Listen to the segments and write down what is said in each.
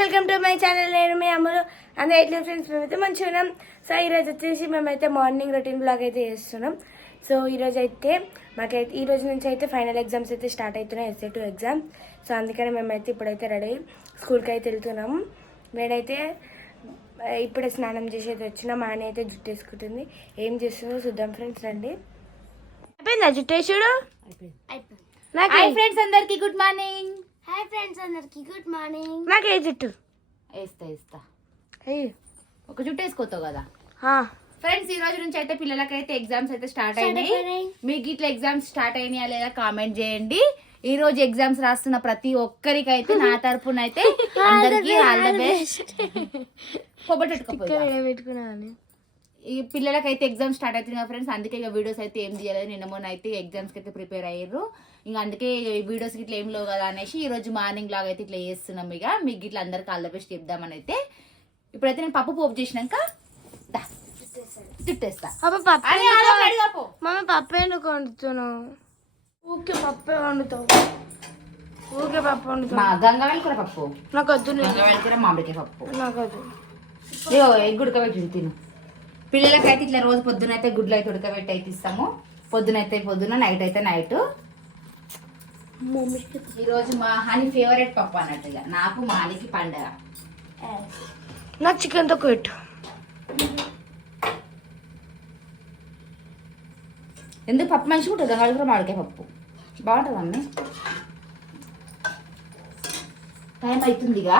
Welcome to my channel. నేను మీ అమ్మలు అందరూ ఎట్లా ఫ్రెండ్స్, మేమైతే మంచిగా ఉన్నాం. సో ఈరోజు వచ్చేసి మేమైతే మార్నింగ్ రొటీన్ బ్లాగ్ అయితే చేస్తున్నాం. సో ఈరోజు అయితే మాకైతే ఈ రోజు నుంచి అయితే ఫైనల్ ఎగ్జామ్స్ అయితే స్టార్ట్ అవుతున్నాయి, ఎస్ఏ2 ఎగ్జామ్. సో అందుకని మేమైతే ఇప్పుడైతే రెడీ స్కూల్కి అయితే వెళ్తున్నాము. నేనైతే ఇప్పుడే స్నానం చేసేది వచ్చిన, మా ఆయన అయితే జుట్టు వేసుకుంటుంది. ఏం చేస్తుందో చూద్దాం ఫ్రెండ్స్, రండి. అయిపోయిందా జుట్టు వేసుడు? హాయ్ ఫ్రెండ్స్ అందరికి గుడ్ మార్నింగ్. హాయ్ ఫ్రెండ్స్ అందరికి గుడ్ మార్నింగ్. నాకు ఏ జుట్టు వేస్తా ఒక జుట్టు వేసుకోతావు కదా ఫ్రెండ్స్. ఈ రోజు నుంచి అయితే పిల్లలకైతే ఎగ్జామ్స్ అయితే స్టార్ట్ అయినాయి. మీకు ఇట్లా ఎగ్జామ్స్ స్టార్ట్ అయినాయా లేదా కామెంట్ చేయండి. ఈ రోజు ఎగ్జామ్స్ రాస్తున్న ప్రతి ఒక్కరికి అయితే నా తరపున అయితే అందరికి ఆల్ ద బెస్ట్. పెట్టుకున్నాను. ఈ పిల్లలకైతే ఎగ్జామ్స్ స్టార్ట్ అవుతుంది ఫ్రెండ్స్. అందుకే ఇక వీడియోస్ అయితే ఏం తీయలేదు. నిన్న మొన్న అయితే ఎగ్జామ్స్కి అయితే ప్రిపేర్ అయ్యారు. ఇంకా అందుకే ఈ వీడియోస్ ఇట్లా ఏం లేవు కదా అనేసి ఈ రోజు మార్నింగ్ లాగా అయితే ఇట్లా చేస్తున్నాం. ఇక మీకు ఇట్లా అందరికి ఆల్ ద బెస్ట్ చెప్దామని అయితే ఇప్పుడైతే నేను పప్పు పోపు చేసినాక చుట్టేస్తా. మమ్మీ పప్పు ఎందుకు వండుతున్నావు? ఊకే పప్పే వండుతావు, ఊకే పప్పు వండుతావు. గంగవాయల కూర పప్పు నాకు వద్దు. గంగవాయల కూర మామిడికాయ పప్పు నాకు వద్దు. ఎగ్ ఉడకబెట్టి తిను. పిల్లలకైతే ఇట్లా రోజు పొద్దున అయితే గుడ్లు అయితే ఉడకబెట్టి అయితే ఇస్తాము. పొద్దునైతే పొద్దున, నైట్ అయితే నైట్. ఈరోజు మా హనీ ఫేవరెట్ పప్పు అన్నట్టు. ఇక నాకు మా హనీకి పండగ. నాకు చికెన్ తో పెట్టు. ఎందుకు పప్పు మంచిగా ఉంటుంది. గంగాళ కూడా మామిడికాయ పప్పు బాగుంటుంది అమ్మే. టైం అవుతుంది ఇక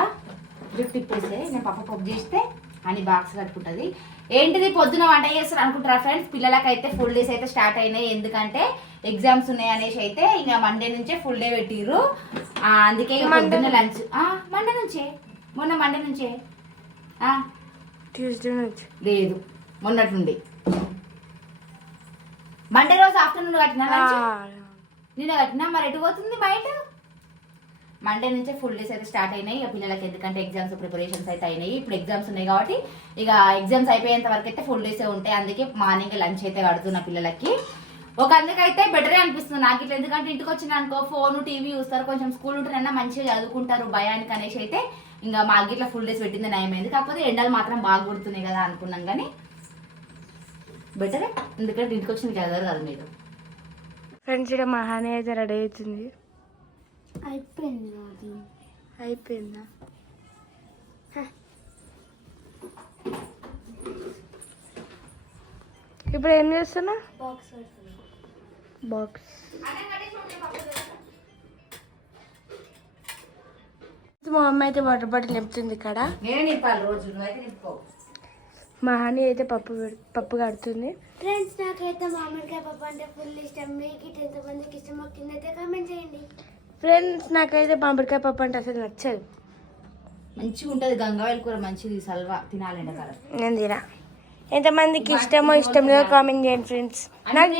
జుట్టు ఇప్పేస్తే నేను పప్పు చేస్తే అని బాక్స్ కట్టుకుంటుంది. ఏంటిది పొద్దున వంట చేస్తారు అనుకుంటారా ఫ్రెండ్స్? పిల్లలకైతే ఫుల్ డేస్ అయితే స్టార్ట్ అయినాయి. ఎందుకంటే ఎగ్జామ్స్ ఉన్నాయి అనేసి అయితే ఇంకా మండే నుంచే ఫుల్ డే పెట్టిర్రు. అందుకే పొద్దున్న లంచ్ మండే నుంచే, మొన్న మండే నుంచే ట్యూస్డే నుంచి లేదు, మొన్నటి నుండి. మండే రోజు ఆఫ్టర్నూన్ కట్టినా నిన్న కట్టినా. మరి ఎటు పోతుంది మైండ్? మండే నుంచే ఫుల్ డేస్ అయితే స్టార్ట్ అయినాయి ఇక పిల్లలకి. ఎందుకంటే ఎగ్జామ్స్ ప్రిపరేషన్స్ అయితే అయినాయి. ఇప్పుడు ఎగ్జామ్స్ ఉన్నాయి కాబట్టి ఇక ఎగ్జామ్స్ అయిపోయేంత వరకు అయితే ఫుల్ డేసే ఉంటాయి. అందుకే మార్నింగ్ లంచ్ అయితే కడుతున్నా పిల్లలకి. ఒక అందుకైతే బెటరే అనిపిస్తుంది నాకు ఇట్లా. ఎందుకంటే ఇంటికి వచ్చిన అనుకో ఫోన్ టీవీ చూస్తారు, కొంచెం స్కూల్ ఉంటేనన్నా మంచిగా చదువుకుంటారు భయానికి అనేసి అయితే ఇంకా మాకు ఇట్లా ఫుల్ డేస్ పెట్టింది నయమైంది. కాకపోతే ఎండలు మాత్రం బాగా కొడుతున్నాయి కదా అనుకున్నాం, కానీ బెటరే. ఎందుకంటే ఇంటికి వచ్చి చదవరు కదా మీరు. ఫ్రెండ్స్ ఇక్కడ మా హాని అయితే రెడీ అవుతుంది. అయిపోయిందా? ఇప్పుడు ఏం చేస్తున్నా? బాక్స్ మా అమ్మ అయితే వాటర్ బాటిల్ నింపుతుంది ఇక్కడ. నేనే నింపాలి రోజు, నువ్వైతే నింపుకో. మా హాని అయితే పప్పు కడుతుంది. ఫ్రెండ్స్ నాకైతే మామిడికాయ పప్పు అంటే ఫుల్ ఇష్టం. మీకు ఎంతమందికి ఇష్టమో కిందైతే కామెంట్ చేయండి. ఫ్రెండ్స్ నాకైతే మామిడికాయ పప్పు అంటే అసలు నచ్చదు. మంచిగా ఉంటుంది గంగావాయల కూర, మంచిది సల్వా తినాలి ఎండాకాలం. నేను తినా. ఎంతమందికి ఇష్టమో ఇష్టం లేదో కామెంట్ చేయండి ఫ్రెండ్స్. నాకు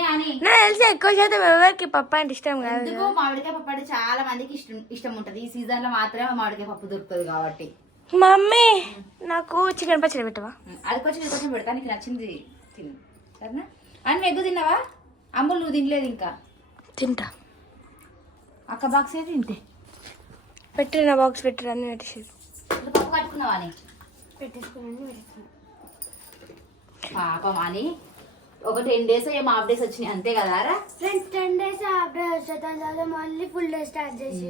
తెలిసి ఎక్కువ శాతం ఎవరికి పప్పు అంటే ఇష్టం కాదు. మామిడికాయ పప్పు అంటే చాలా మందికి ఇష్టం ఉంటది. ఈ సీజన్ లో మాత్రమే మామిడికాయ పప్పు దొరుకుతుంది కాబట్టి. మమ్మీ నాకు చికెన్ పచ్చడి పెట్టవా? అది కొంచెం పెడతా, నీకు నచ్చింది తిను సరేనా. అని ఎగ్గు తిన్నావా? అమ్ములు నువ్వు తినలేదు ఇంకా. తింటా. అక్క బాక్స్ అయితే తింటే పెట్టిరు, నా బాక్స్ పెట్టిరు అన్ని పెట్టేసి. పప్పు కట్టుకున్నావా అని పెట్టేసుకున్నాను. పాపం అని ఒక 10 days ఏమో హాఫ్ డేస్ వచ్చినాయి అంతే కదా. ఫ్రెండ్స్ 10 days హాఫ్ డే వచ్చేది, మళ్ళీ ఫుల్ డే స్టార్ట్ చేసి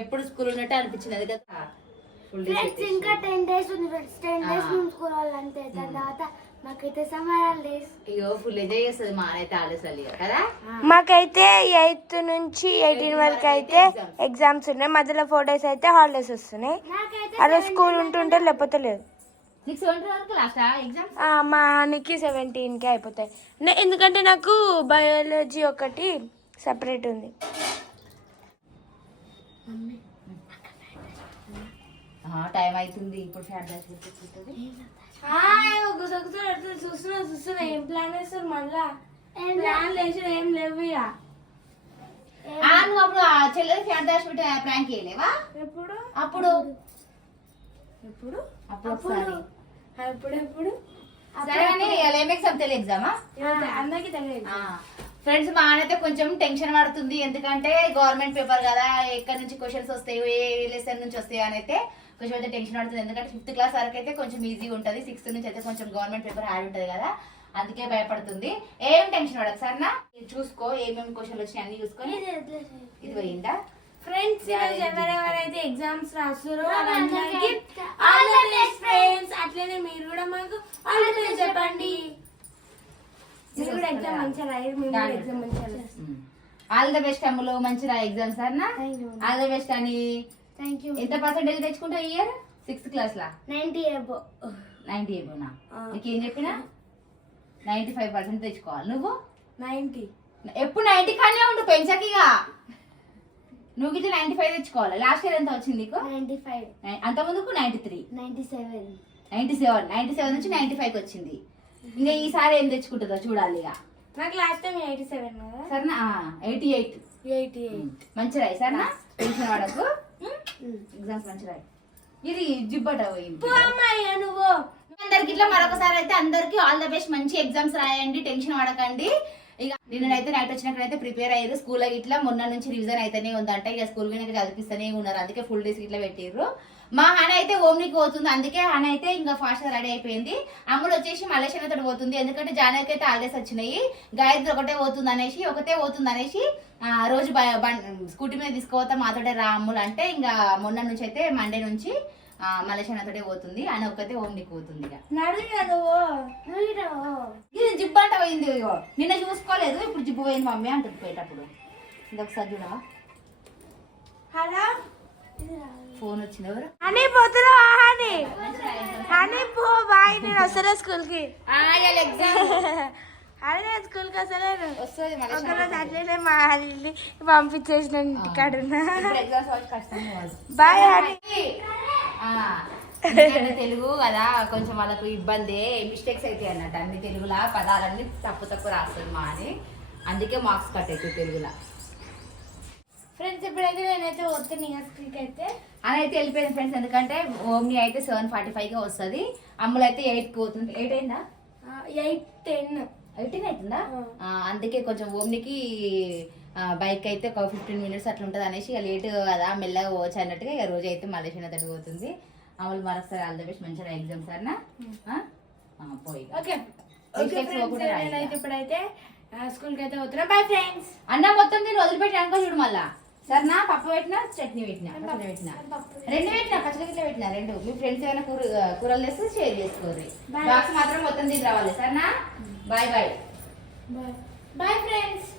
ఎప్పుడు స్కూల్ ఉన్నట్టు అనిపించింది అది కదా. ఫ్రెండ్స్ ఇంకా 10 days ఉంది ఫ్రెండ్స్. 10 days మేము స్కూల్ వాళ్ళు అంతే. దాని తర్వాత మాకైతే సమ్మర్ హాలిడేస్. అయ్యో ఫుల్ ఎంజాయ్ చేస్తుంది మా అయితే హాలిడేస్ కదా. మాకైతే 8 నుంచి 18 వరకు అయితే ఎగ్జామ్స్ ఉన్నాయి. మధ్యలో 4 days అయితే హాలిడేస్ వస్తున్నాయి. అదే స్కూల్ ఉంటుంటే లేకపోతే లేదు. నీకు 17 వరకు లాస్టా ఎగ్జామ్స్? మా నీకు 17కి అయిపోతాయి. ఎందుకంటే నాకు బయాలజీ ఒకటి సెపరేట్ ఉంది. టైం అవుతుంది ఇప్పుడు. చూస్తున్నా ఏం ప్లాన్ వేస్తారు మళ్ళా? ప్లాన్ వేసి ఏం లేవు. నువ్వు అప్పుడు చెల్లెలు ఫ్యాన్ దాచి పెట్టి ప్రాంక్ చేయలేవా? ఎప్పుడు? అప్పుడు ఎప్పుడెప్పుడు? సరే కానీ ఏం ఎగ్జామ్ తెలియ ఎగ్జామా అందరికి తెలియదు. ఫ్రెండ్స్ మా అయితే కొంచెం టెన్షన్ పడుతుంది. ఎందుకంటే గవర్నమెంట్ పేపర్ కదా, ఎక్కడి నుంచి క్వశ్చన్స్ వస్తాయి, ఏ లెసన్ నుంచి వస్తాయి అని అయితే కొంచెం అయితే టెన్షన్ పడుతుంది, ఎందుకంటే 5th క్లాస్ వరకు అయితే కొంచెం ఈజీగా ఉంటుంది, 6th నుంచి అయితే కొంచెం గవర్నమెంట్ పేపర్ యాడ్ ఉంటుంది కదా, అందుకే భయపడుతుంది. ఏం టెన్షన్ పడదు సరేనా, చూసుకో ఏమేమి క్వశ్చన్లు వచ్చినాయి అన్ని చూసుకొని. ఇది పోయిందా ఫ్రెండ్స్? ఎవరెవరైతే ఎగ్జామ్స్ రాస్తారో వాళ్ళందరికీ ఆల్ ది బెస్ట్ ఫ్రెండ్స్. అట్లనే మీరు కూడా మాకు ఆల్ ది బెస్ట్ చెప్పండి. మీరు కూడా ఎగ్జామ్ మంచిగా రాయాలి, మీరు కూడా ఎగ్జామ్ మంచిగా రాయాలి. ఆల్ ద బెస్ట్ అమ్ములు, మంచి రా ఎగ్జామ్స్ సరేనా. ఆల్ ద బెస్ట్ అని. Thank you. ఎంత పర్సెంటేజ్ తెచ్చుకుంటావు ఇయర్ 6th క్లాస్ లా? 90 above. 90 ఏమోనా? నీకేం చెప్పినా 95% తెచ్చుకోవాలి. నువ్వు 90. ఎప్పుడు 90 కానీ ఉండు, పెంచకిగా. నువ్వు గిట్ల 95 తెచ్చుకోవాలి. లాస్ట్ ఇయర్ ఎంత వచ్చింది నీకు? 95. అంత ముందుకు 93, 97. 97 నుంచి 95కి వచ్చింది. ఇంకా ఈసారి ఏం తెచ్చుకుంటుందో చూడాలి ఇక. నాకు లాస్ట్ టైం 87 కదా. సరేనా? 88. 88. మంచి రాయి సరేనా, టెన్షన్ పడకు. ఎగ్జామ్స్ మంచి రాయి. ఇది జిబ్బట పోయింది. అమ్మాయి నువ్వు అందరికి ఇట్లా మరొకసారి అయితే అందరికి ఆల్ ద బెస్ట్, మంచి ఎగ్జామ్స్ రాయండి, టెన్షన్ పడకండి. ఇక నిన్నైతే నైట్ వచ్చినక్కడైతే ప్రిపేర్ అయ్యారు. స్కూల్ ఇట్లా మొన్న నుంచి రివిజన్ అయితేనే ఉందంట, ఇక స్కూల్ కనుక చదివిస్తూనే ఉన్నారు, అందుకే ఫుల్ డేస్ ఇట్లా పెట్టిర్రు. మా హని అయితే ఓమ్నికి పోతుంది, అందుకే హని అయితే ఇంకా ఫాస్ట్ గా రెడీ అయిపోయింది. అమ్ముడు వచ్చేసి మలేషియాతో పోతుంది, ఎందుకంటే జానకి అయితే హాలిడేస్ వచ్చినాయి. గాయత్రి ఒకటే పోతుంది అనేసి రోజు స్కూటీ మీద తీసుకుపోతా మాతోటే రా అమ్ములు అంటే, ఇంకా మొన్న నుంచి అయితే మండే నుంచి మలేషియాతోటే పోతుంది. అని ఒక్కతే ఓమ్నికి పోతుంది. ఇక ఇది జిబ్బు అంట పోయింది. ఇగో నిన్న చూసుకోలేదు, ఇప్పుడు జిబ్బు పోయింది మమ్మీ అంటుంది పోయేటప్పుడు. ఇది ఒకసారి చూడవా? హలో ఫోన్ వచ్చింది. ఎవరు అని పోతున్నా? అని పో బాయ్, నేను వస్తాను స్కూల్ కి. అదే నేను స్కూల్ కి వస్తలేను, వస్తుంది ఒకరోజు అట్లనే మా అల్లి పంపించేసిన ఇంటికాడున్నా. కష్టం. బాయ్ అని. తెలుగు కదా కొంచెం వాళ్ళకు ఇబ్బంది, మిస్టేక్స్ అయితే అన్నట్టు అన్ని తెలుగులా పదాలన్నీ తప్పు రాస్తుంది మా అని, అందుకే మార్క్స్ కట్ అవుతాయి తెలుగులా. ఫ్రెండ్స్ ఇప్పుడైతే నేనైతే వస్తాను స్కూల్కి అయితే. అని అయితే వెళ్ళిపోయింది ఫ్రెండ్స్, ఎందుకంటే ఓమ్ని అయితే 7:45గా వస్తుంది, అమ్ములు అయితే 8కి పోతుంది. 8 అయిందా? 8:10. 18 అవుతుందా? అందుకే కొంచెం ఓమ్నికి బైక్ అయితే ఒక 15 minutes అట్లా ఉంటుంది అనేసి ఇక లేట్ కదా మెల్లగా పోవచ్చు అన్నట్టుగా ఇక రోజు అయితే మలేషియా తోటి పోతుంది. అమలు మరొకసారి ఆల్ ద బెస్ట్, మంచిగా ఎగ్జామ్స్ అన్నా పోయి. ఓకే నేనైతే ఇప్పుడైతే స్కూల్కి అయితే పోతున్నా. Bye friends. అన్న మొత్తం నేను వదిలిపెట్టినాక చూడు మళ్ళా సరేనా. పప్పు పెట్టినా, చట్నీ పెట్టినా, రెండు పెట్టినా, పచ్చడి గిట్ల పెట్టినా, రెండు. మీ ఫ్రెండ్స్ ఏమైనా కూరలు వేస్తే షేర్ చేసుకోరు. బాక్స్ మాత్రం మొత్తం తిని రావాలి సరేనా. Bye bye bye friends.